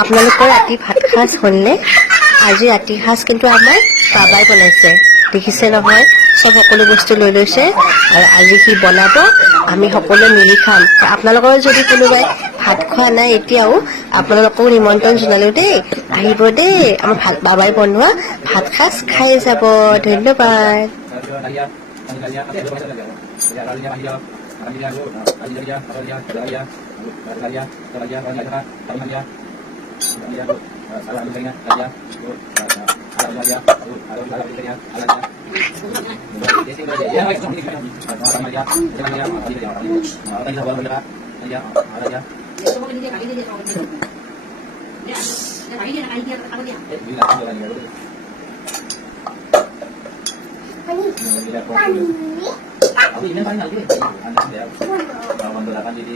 আপোনালোকৰ ৰাতি ভাত সাজ হ'লনে? আজি ৰাতি সাজ কিন্তু আমাৰ বাবাই বনাইছে। দেখিছে নহয়, চব সকলো বস্তু লৈ লৈছে আৰু আজি সি বনাব, আমি সকলোৱে মিলি খাম। আপোনালোকৰ যদি কোনোবাই ভাত খোৱা নাই এতিয়াও, আপোনালোকক নিমন্ত্ৰণ জনালোঁ দেই, আহিব দেই, আমাৰ বাবাই বনোৱা ভাত সাজ খাই যাব। ধন্যবাদ। Aku ini paling lagi. Anda sudah. Kalau 8 jadi.